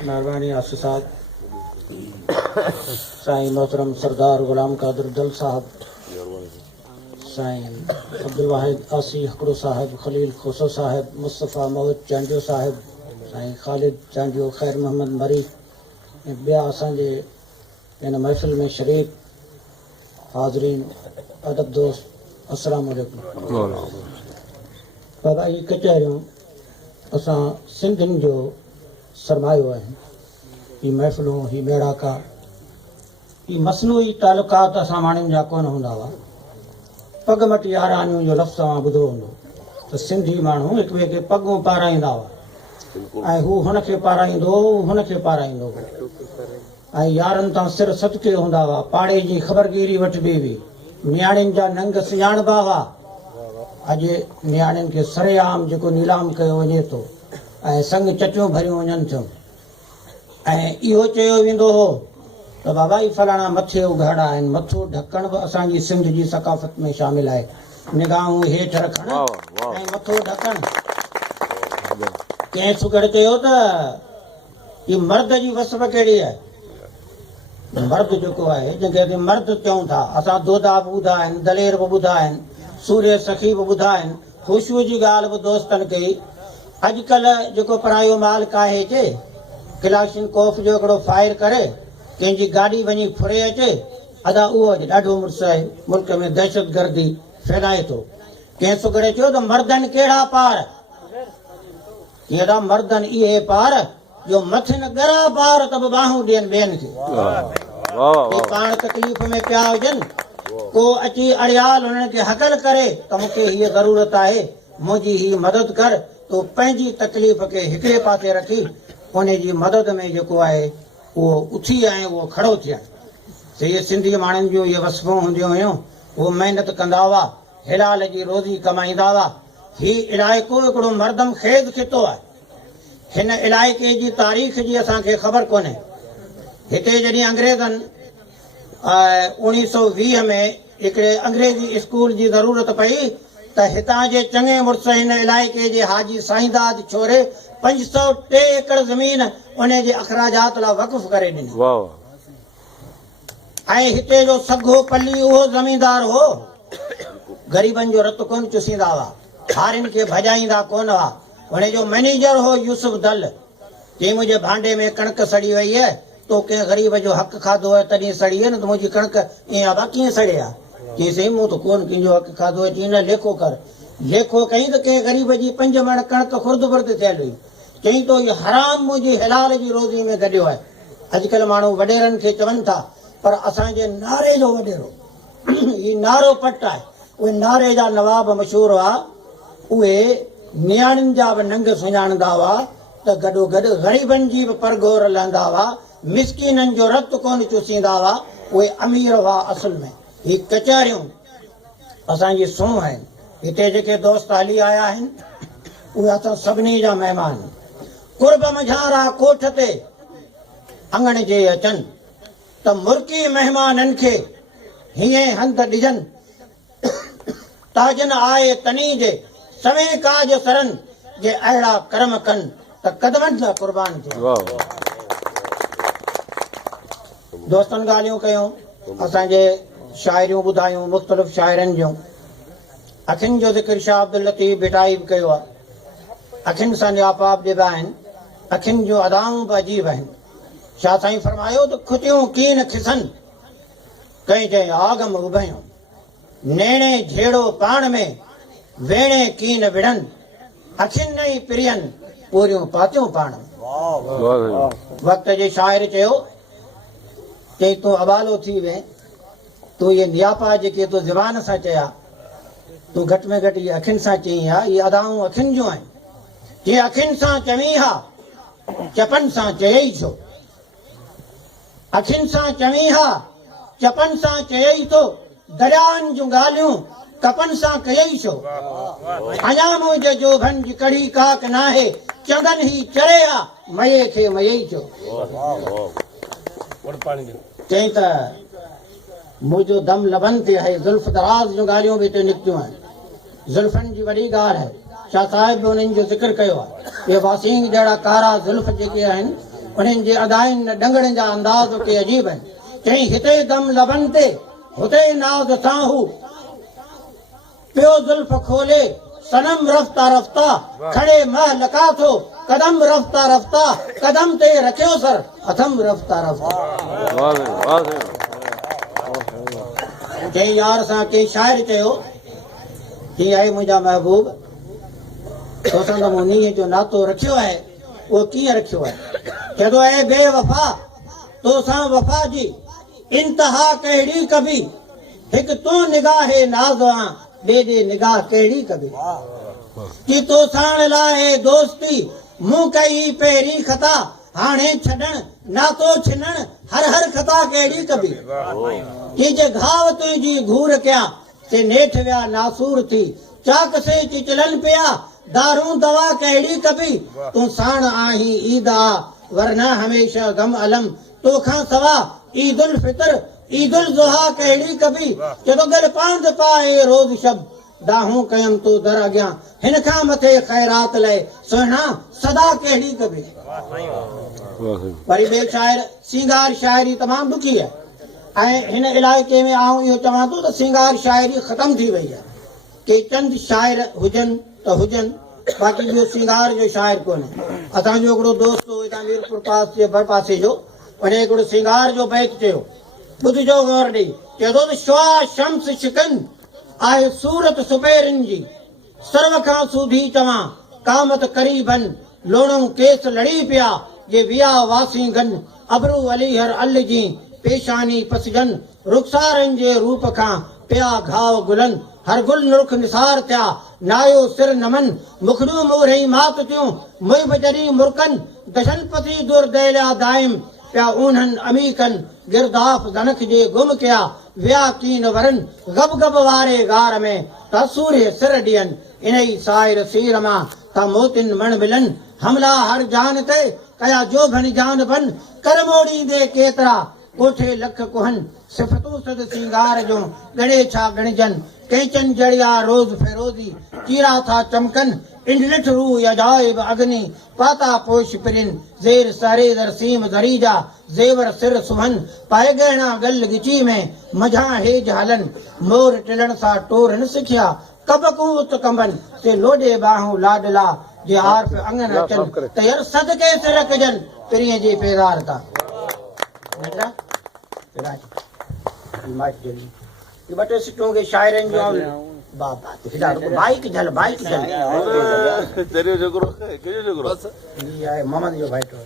मेहरबानी आसिफ साहब, साईं मोहतरम सरदार गुलाम कादिर दल साहब, साईं अब्दुल वाहिद आसी हकड़ो साहब, खलील खोसो साहब, मुस्तफ़ा मोहद चांजो साहब, साईं ख़ालिद चांजो, खैर मोहम्मद मरी ऐं ॿिया असांजे इन महफ़िल में शरीक हाज़रीन, अदब दोस्त, अस्सलाम वालेकुम। बाबा ये कचहरियूं असां सिंधियुनि जो सरमायो आहिनि। ही महफ़िलूं, ही मेड़ाका, ही मसनूई तालुकात असां माण्हुनि जा कोन हूंदा हुआ। पग मटी यारानियूं जो लफ़्ज़ तव्हां ॿुधो हूंदो त सिंधी माण्हू हिक ॿिए खे पगूं पाराईंदा हुआ ऐं हू हुनखे पाराईंदो, हुनखे पाराईंदो ऐं यारनि तां सिर सदके हूंदा हुआ। पाड़े जी ख़बरगिरी वठिबी हुई, नियाणियुनि जा नंग सुञाणबा हुआ। अॼु नियाणियुनि खे सरेआम जेको नीलाम कयो वञे थो ऐं संग चटियूं भरियूं वञनि थियूं ऐं इहो चयो वेंदो हो त बाबा ही फलाणा मथे उघाड़ा आहिनि। मथो ढकण बि असांजी सिंध जी सकाफ़त में शामिल आहे। निगाहूं हेठि रखण ऐं मथो ढकण। कंहिं सुगड़ चयो त ही मर्द जी वसब कहिड़ी आहे। मर्द जेको आहे, जंहिंखे मर्द चऊं था, असां दोदा बि ॿुधा आहिनि, दलेर बि ॿुधा आहिनि, सूर्य सखी बि ॿुधा आहिनि, ख़ुशबू जी ॻाल्हि बि दोस्तनि कई। अॼुकल्ह जेको परायो माल काहे अचे, क्लाशिनकोफ जो हिकिड़ो फायर करे कंहिंजी गाॾी वञी फुरे अचे, अदा उहो अॼु ॾाढो मुड़ुस आहे, मुल्क में दहशत गर्दी फैलाए थो। कंहिं सुगड़े चयो त मर्दनि कहिड़ा पार, कीअं त मर्दनि इहे पार जो मथनि ॻरा पार त बि बाहूं ॾियनि ॿियनि खे। पाण तकलीफ़ में पिया हुजनि, को अची अड़ियाल हुननि खे हकल करे त मूंखे हीअ ज़रूरत आहे, मुंहिंजी ही मदद कर, तो पंहिंजी तकलीफ़ खे हिकिड़े पासे रखी उन जी मदद में जेको आहे उहो उथी ऐं उहो खड़ो थियनि। इहे सिंधी माण्हुनि जूं इहे वसफ़ूं हूंदियूं हुयूं। उहो महिनत कंदा हुआ, हिलाल जी रोज़ी कमाईंदा हुआ। ही इलाइक़ो हिकिड़ो मर्दम ख़ेज़ खितो आहे। हिन इलाइक़े जी तारीख़ जी असांखे ख़बर कोन्हे। हिते जॾहिं अंग्रेज़नि 1920 में हिकिड़े अंग्रेज़ी स्कूल जी ज़रूरत पई त हितां जे चङे मुड़ुस हिन इलाइक़े जे हाजी साईंदाद छोरे 503 एकड़ ज़मीन उन जे अखराजात लाइ वक़फ़ करे ॾिनी। ऐं हिते जो सॻो पली उहो ज़मींदार हो। ग़रीबनि जो रतु कोन चुसींदा हुआ, हारियुनि खे भॼाईंदा कोन हुआ। हुन जो मैनेजर हो यूसुफ दल। चई मुंहिंजे भांडे में कणिक सड़ी वई है, तो कंहिं ग़रीब जो हक़ खाधो आहे तॾहिं सड़ी आहे न, त मुंहिंजी कणिक ईअं आहे कीअं सड़े आहे। चई साईं मूं त कोन कंहिंजो हक़ खाधो आहे। चई न लेखो कर। लेखो कई त कंहिं ग़रीब जी 5 मण कणिक खुर्द बुर्द थियल हुई। चई तो इहो हराम मुंहिंजी हिलाल जी रोज़ी में गॾियो आहे। अॼुकल्ह माण्हू वॾेरनि खे चवनि था, पर असांजे नारे जो वॾेरो ही नारो पट आहे। उहे नारे जा नवाब मशहूरु हुआ। उहे नियाणियुनि जा बि नंग सुञाणंदा हुआ त गॾोगॾु ग़रीबनि जी बि परगोर लहंदा हुआ, मिसकीननि जो रतु कोन चूसींदा हुआ। उहे अमीर हुआ असल में। ही कचहरियूं असांजी सूंह आहिनि। हिते जेके दोस्त हली आया आहिनि उहे असां सभिनी जा महिमान। कुर्ब मझारा कोठ ते अंगण जे अचनि त मुर्की महिमाननि खे हीअं हंध ॾिजनि। ताजन आए तनी जे सवे काज सरनि जे अहिड़ा कर्म कनि त कदमनि सां क़ुर्बान थिए। दोस्तनि ॻाल्हियूं कयूं, असांजे शाइरियूं ॿुधायूं मुख़्तलिफ़ शाइरनि जूं। अखियुनि जो ज़िक्र शाह अब्दुल लतीफ़ भिटाई बि कयो आहे। अखियुनि सां नियापाब ॾिबा आहिनि, अखियुनि जूं अदाऊं बि अजीब आहिनि। शाह साईं फरमायो त खुटियूं कीन खिसनि, कंहिं चई आगम उभयूं, नेणे झेड़ो पाण में वेणे कीन विढ़नि, अखियुनि न ई प्रियनि पूरियूं पातियूं पाण में। वक़्त जे शाइर चयो, चई तूं अबालो थी वे, तूं इहे नियापा जेके तूं ज़बान सां चया, तूं घटि में घटि इहे अखियुनि सां चई हा। इहे अदाऊं अखियुनि जूं आहिनि। जीअं अखियुनि सां चवीं हा, चपनि सां चयई छो। अखियुनि सां चवीं हा, चपनि सां चयई थो, दरियाहनि जूं ॻाल्हियूं कपनि सां कयई छो। अञा मुंहिंजे जोभनि जी कढ़ी काक नाहे, चंदन ही चरे हा, मये खे मयई छो। चई त मुंहिंजो दम लबनि ते आहे, ज़ुल्फ़ दराज़ जूं ॻाल्हियूं बि हिते निकितियूं आहिनि। ज़ुल्फ़नि जी वॾी ॻाल्हि आहे। शाह साहिब बि उन्हनि जो ज़िक्र कयो आहे। इहे वासीन जहिड़ा कारा ज़ुल्फ़ जेके आहिनि उन्हनि जे अदाइन डंगड़नि जा अंदाज़ के अजीब आहिनि। चई हिते दम लबन ते हुते नाज़ सां हू पियो ज़ुल्फ खोले सनम रफ्ता रफ्ता खड़े मह लका थो कदम रफ्ता रफ्ता कदम ते रखियो सर अथम रफ्ता रफ्ता। चई यार सां के शाइर चयो ही आहे मुंहिंजा महबूब तोसां त मूं नीअ जो नातो रखियो आहे उहो कीअं रखियो आहे। चए थो ए बेवफ़ा तोसां वफ़ा जी इंतहा कहिड़ी कबी हिकु तूं निगाहे नाज़ आं ॿिए ॾे निगाह कहिड़ी कबी कि तोसां लाइ दोस्ती मूं कई पहिरीं ख़ता हाणे छॾण नातो छिनण हर हर ख़ता कहिड़ी कबी कि जे घाव तुंहिंजी घूर कयां से नेठ विया नासूर थी चाक से चिचलन पिया दारू दवा कहिड़ी कबी तूं साण आहीं ईद आ वरना हमेशा गम अलम तोखां सवा ईद उल फितर ईद उल ज़ुहा कहिड़ी कबी चलो गल पांद पाए रोज़ शब दाहूं कयम तो दर अॻियां हिन खां मथे ख़ैरात लाइ सुहिणा सदा कहिड़ी कबी। वरी ॿिए शाइर सिंगार शाइरी तमामु ॾुखी आहे ऐं हिन इलाइक़े में आऊं इहो चवां थो त सिंगार शाइरी ख़तमु थी वई आहे। के चंद शाइर हुजनि त हुजनि बाक़ी ॿियो सिंगार जो शाइर कोन्हे। असांजो हिकिड़ो दोस्त हो हितां वीरपुर पास जे भर पासे जो उन हिकिड़ो सिंगार जो बैत चयो ॿुधिजो गौर ॾेई चए थो त शुआ शम्स शिकन आहे सूरत सुबेरनि जी सर्व खां सूधी चवां कामत करीबन लोणो केस लड़ी पिया जे विया वासी गन अबरू अली हर अल जी पेशानी पसजन रुखसारनि जे रूप खां पिया घाव गुलन हर गुल नुर्ख निसार थिया नायो सिर नमन मुखड़ियूं मोरई मात थियूं मुइब जरी मुर्कन दशनपति दुर्दैल्या दाइम पिया उन्हनि अमीकन गिरदाफ दनख जे गुम कया विया कीन वरन गब गब वारे गार में त सूर्य सिर ॾियनि इन ई साइर सीर मां त मोतिन मण मिलन हमला हर जान ते कया जो भन जान बन कर मोड़ींदे केतिरा कोठे लख कुहन सिफतूं सद सिंगार जो गणे छा गणजन कैचन जड़िया रोज फेरोजी चीरा था चमकन इंडलिठ रू अजाइब अग्नि पाता पोश पिरिन जेर सारे दरसीम दरीजा जेवर सिर सुहन पाए गहना गल गिची में मझा हेज हलन मोर टिलण सा टोरन सिखिया कबकूत कंबन से लोडे बाहूं लाडला जे हार पे अंगन अचन तयर सदके से रखजन पिरिय जे पेगार का बेटा माइक जली ये बटे सिटों के शायरन जो बाबा बाइक जल जरियो जगरो के जगरो ये है मोहम्मद जो भाई तो